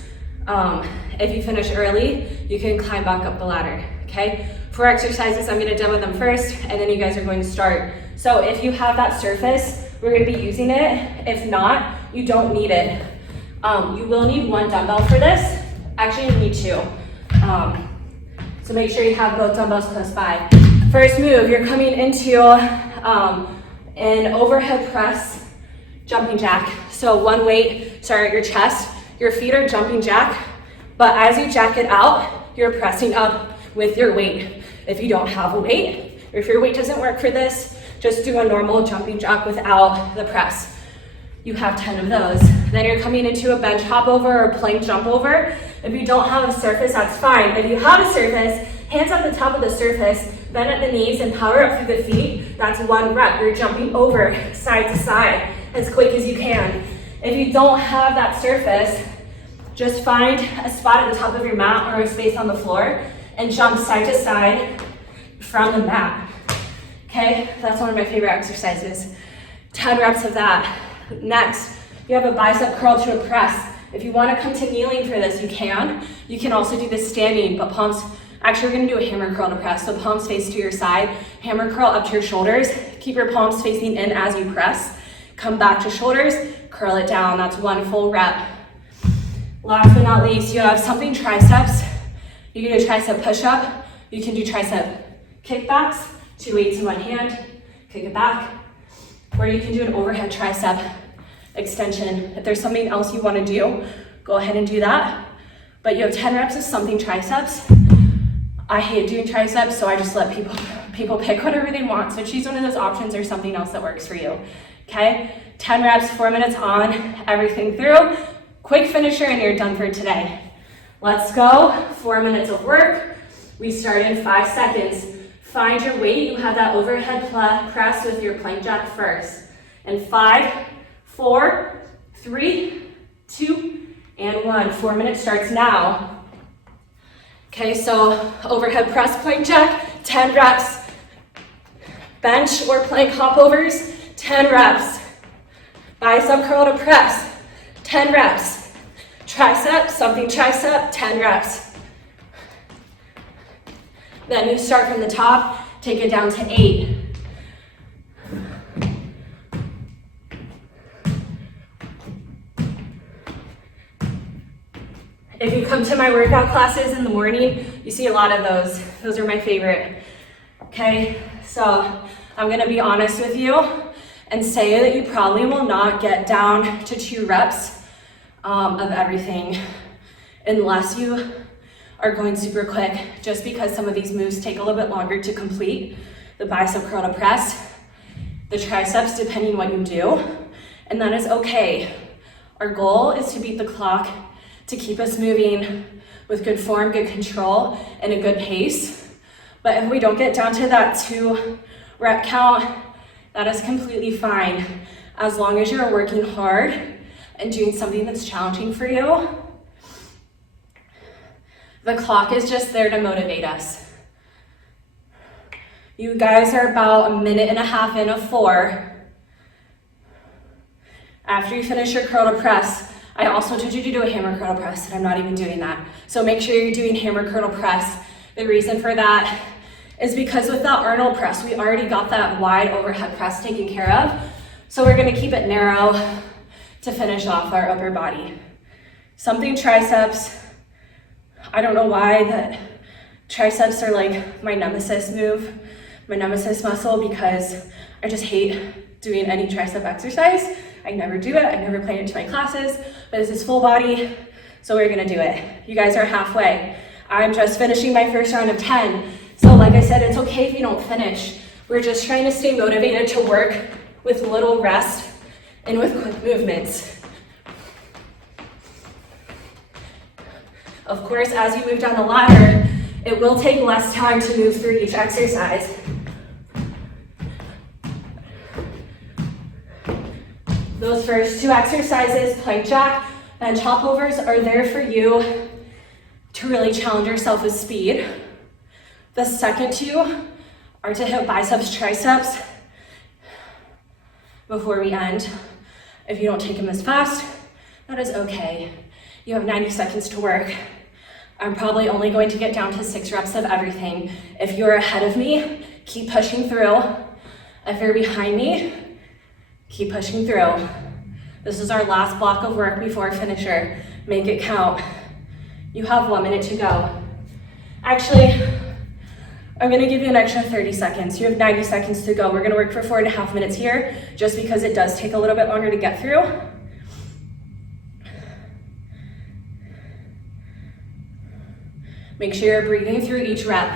If you finish early, you can climb back up the ladder, okay? 4 exercises, I'm gonna demo them first, and then you guys are going to start. So if you have that surface, we're gonna be using it. If not, you don't need it. You will need 1 dumbbell for this. Actually, you need 2. So make sure you have both dumbbells close by. First move, you're coming into an overhead press jumping jack. So one weight, start at your chest. Your feet are jumping jack, but as you jack it out, you're pressing up with your weight. If you don't have a weight, or if your weight doesn't work for this, just do a normal jumping jack without the press. You have 10 of those. Then you're coming into a bench hop over or plank jump over. If you don't have a surface, that's fine. If you have a surface, hands on the top of the surface, bend at the knees and power up through the feet. That's 1 rep. You're jumping over side to side as quick as you can. If you don't have that surface, just find a spot at the top of your mat or a space on the floor and jump side to side from the mat. Okay, that's one of my favorite exercises. 10 reps of that. Next, you have a bicep curl to a press. If you want to come to kneeling for this, you can. You can also do this standing, but palms, actually we're going to do a hammer curl to press. So palms face to your side, hammer curl up to your shoulders. Keep your palms facing in as you press. Come back to shoulders, curl it down. That's 1 full rep. Last but not least, you have something triceps. You can do a tricep push-up. You can do tricep kickbacks. 2 weights in 1 hand, kick it back. Or you can do an overhead tricep extension. If there's something else you want to do, go ahead and do that. But you have 10 reps of something triceps. I hate doing triceps, so I just let people pick whatever they want. So choose one of those options or something else that works for you. Okay? 10 reps, 4 minutes on, everything through. Quick finisher and you're done for today. Let's go. 4 minutes of work. We start in 5 seconds. Find your weight. You have that overhead press with your plank jack first. And 5, 4, 3, 2, and 1. 4 minutes starts now. Okay, so overhead press, plank jack, 10 reps. Bench or plank hopovers, 10 reps. Bicep curl to press, 10 reps. Tricep, something tricep, 10 reps. Then you start from the top, take it down to 8. If you come to my workout classes in the morning, you see a lot of those. Those are my favorite. Okay, so I'm gonna be honest with you and say that you probably will not get down to 2 reps of everything unless you are going super quick, just because some of these moves take a little bit longer to complete. The bicep curl to press, the triceps, depending what you do, and that is okay. Our goal is to beat the clock, to keep us moving with good form, good control, and a good pace. But if we don't get down to that 2 rep count, that is completely fine, as long as you're working hard and doing something that's challenging for you. The clock is just there to motivate us. You guys are about 1.5 minutes in of 4. After you finish your curl to press, I also told you to do a hammer curl to press, and I'm not even doing that. So make sure you're doing hammer curl to press. The reason for that is because with that Arnold press, we already got that wide overhead press taken care of. So we're gonna keep it narrow to finish off our upper body. Something triceps. I don't know why that triceps are like my nemesis move, my nemesis muscle, because I just hate doing any tricep exercise. I never do it, I never play it to my classes, but this is full body, so we're gonna do it. You guys are halfway. I'm just finishing my first round of 10. So like I said, it's okay if you don't finish. We're just trying to stay motivated to work with little rest and with quick movements. Of course, as you move down the ladder, it will take less time to move through each exercise. Those first two exercises, plank jack and top overs, are there for you to really challenge yourself with speed. The second two are to hit biceps, triceps before we end. If you don't take them as fast, that is okay. You have 90 seconds to work. I'm probably only going to get down to 6 reps of everything. If you're ahead of me, keep pushing through. If you're behind me, keep pushing through. This is our last block of work before finisher. Make it count. You have 1 minute to go. Actually, I'm gonna give you an extra 30 seconds. You have 90 seconds to go. We're gonna work for 4.5 minutes here, just because it does take a little bit longer to get through. Make sure you're breathing through each rep.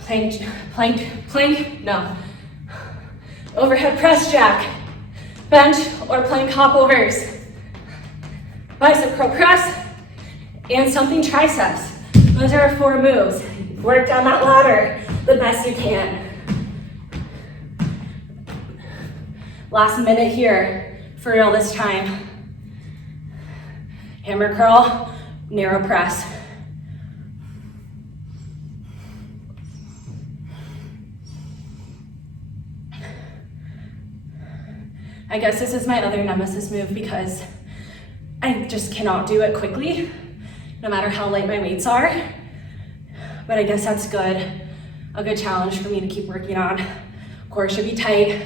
Plank, plank, plank, no. Overhead press jack, bench or plank hop overs, bicep curl press, and something triceps. Those are our 4 moves. Work down that ladder the best you can. Last minute here, for real this time. Hammer curl, narrow press. I guess this is my other nemesis move because I just cannot do it quickly, no matter how light my weights are. But I guess that's good. A good challenge for me to keep working on. Core should be tight.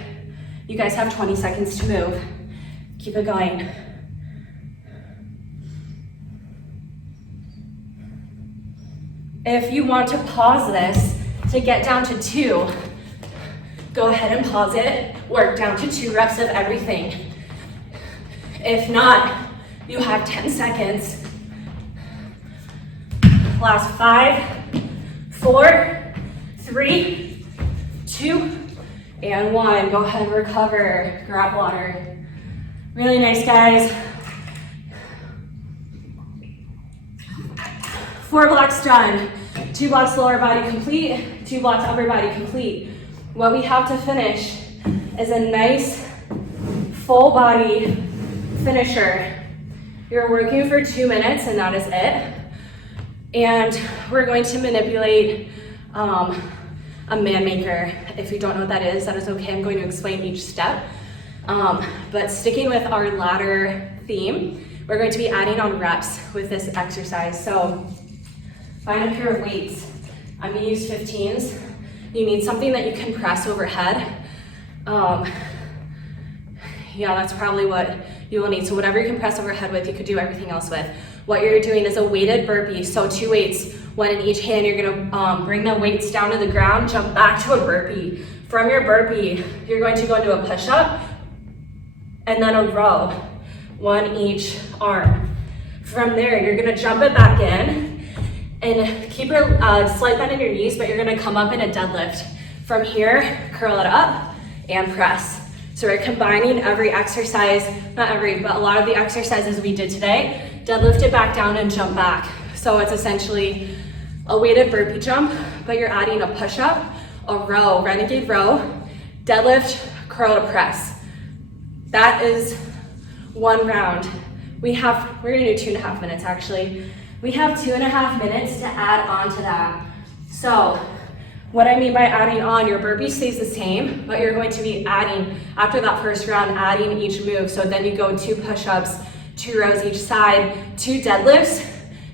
You guys have 20 seconds to move. Keep it going. If you want to pause this to get down to 2, go ahead and pause it. Work down to 2 reps of everything. If not, you have 10 seconds. Last 5, 4, 3, 2, and 1. Go ahead and recover. Grab water. Really nice, guys. 4 blocks done. 2 blocks lower body complete, 2 blocks upper body complete. What we have to finish is a nice full body finisher. You're working for 2 minutes and that is it. And we're going to manipulate a man maker. If you don't know what that is okay. I'm going to explain each step. But sticking with our ladder theme, we're going to be adding on reps with this exercise. So find a pair of weights. I'm gonna use 15s. You need something that you can press overhead. Yeah, that's probably what you will need. So whatever you can press overhead with, you could do everything else with. What you're doing is a weighted burpee. So 2 weights, 1 in each hand. You're gonna bring the weights down to the ground, jump back to a burpee. From your burpee, you're going to go into a push-up and then a row, 1 each arm. From there, you're gonna jump it back in and keep your slight bend in your knees, but you're gonna come up in a deadlift. From here, curl it up and press. So we're combining every exercise, not every, but a lot of the exercises we did today, deadlift it back down and jump back. So it's essentially a weighted burpee jump, but you're adding a push-up, a row, Renegade Row, deadlift, curl to press. That is 1 round. We're gonna do 2.5 minutes actually. We have 2.5 minutes to add on to that. So what I mean by adding on, your burpee stays the same, but you're going to be adding, after that first round, adding each move. So then you go 2 push-ups, 2 rows each side, 2 deadlifts,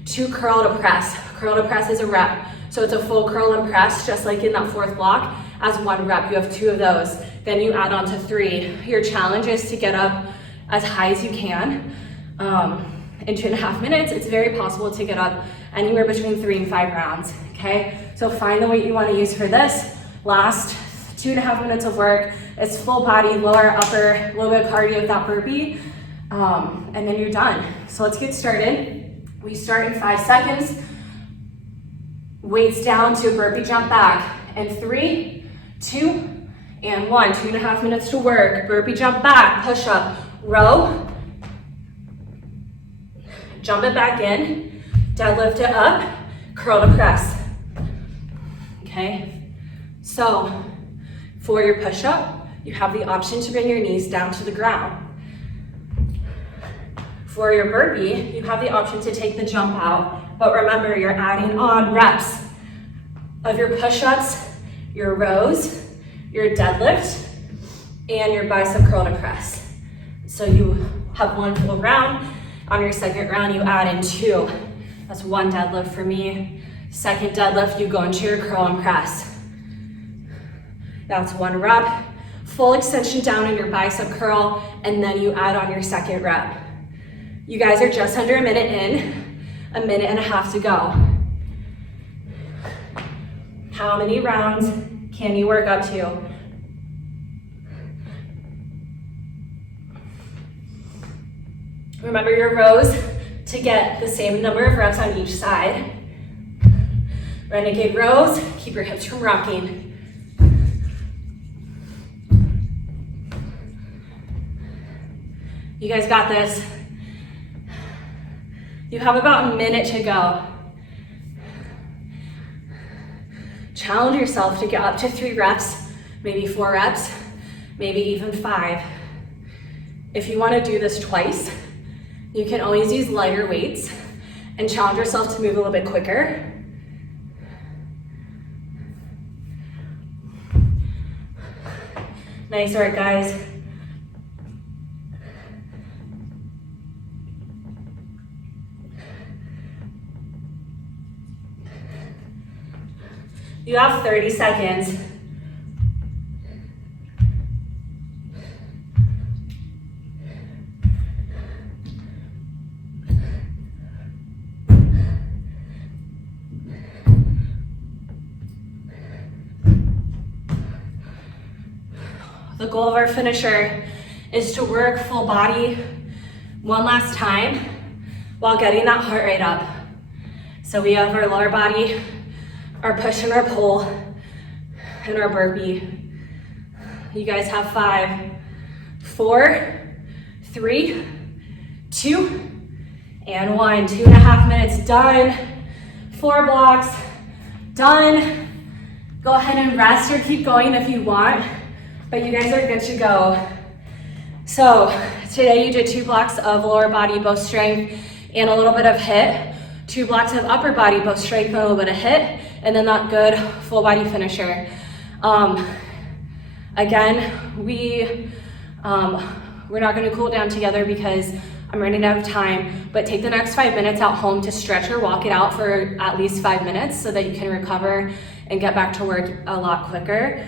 2 curl to press. Curl to press is a rep. So it's a full curl and press, just like in that 4th block, as 1 rep. You have 2 of those. Then you add on to 3. Your challenge is to get up as high as you can. In 2.5 minutes, it's very possible to get up anywhere between 3 and 5 rounds, okay? So find the weight you wanna use for this. Last 2.5 minutes of work. It's full body, lower, upper, a little bit of cardio with that burpee, and then you're done. So let's get started. We start in 5 seconds. Weights down to a burpee jump back. And 3, 2, and 1. 2.5 minutes to work. Burpee jump back, push up, row. Jump it back in, deadlift it up, curl to press. Okay, so for your push-up, you have the option to bring your knees down to the ground. For your burpee, you have the option to take the jump out, but remember, you're adding on reps of your push-ups, your rows, your deadlift, and your bicep curl to press. So you have one full round. On your second round, you add in 2. That's 1 deadlift for me. Second deadlift, you go into your curl and press. That's 1 rep. Full extension down in your bicep curl, and then you add on your second rep. You guys are just under a minute in, 1.5 minutes to go. How many rounds can you work up to? Remember your rows to get the same number of reps on each side. Renegade rows, keep your hips from rocking. You guys got this. You have about 1 minute to go. Challenge yourself to get up to 3 reps, maybe 4 reps, maybe even 5. If you want to do this twice, you can always use lighter weights and challenge yourself to move a little bit quicker. Nice work, guys. You have 30 seconds. The goal of our finisher is to work full body one last time while getting that heart rate up. So we have our lower body, our push and our pull, and our burpee. You guys have 5, 4, 3, 2, and 1. 2.5 minutes done. 4 blocks done. Go ahead and rest or keep going if you want, but you guys are good to go. So today you did 2 blocks of lower body both strength and a little bit of HIIT, 2 blocks of upper body both strength and a little bit of HIIT, and then that good full body finisher. Again, we're not going to cool down together because I'm running out of time, but take the next 5 minutes at home to stretch or walk it out for at least 5 minutes so that you can recover and get back to work a lot quicker.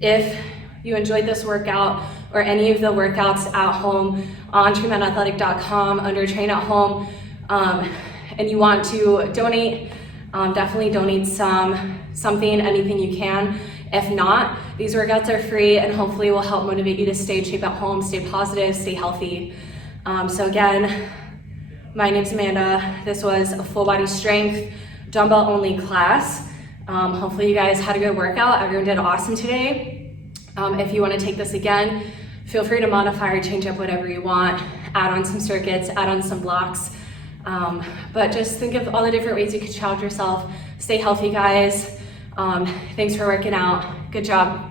If you enjoyed this workout or any of the workouts at home on TreeManAthletic.com under Train at Home, and you want to donate, definitely donate something, anything you can. If not, these workouts are free and hopefully will help motivate you to stay in shape at home, stay positive, stay healthy. So again, my name's Amanda. This was a full body strength, dumbbell only class. Hopefully you guys had a good workout. Everyone did awesome today. If you want to take this again, feel free to modify or change up whatever you want. Add on some circuits, add on some blocks. But just think of all the different ways you could challenge yourself. Stay healthy, guys. Thanks for working out. Good job.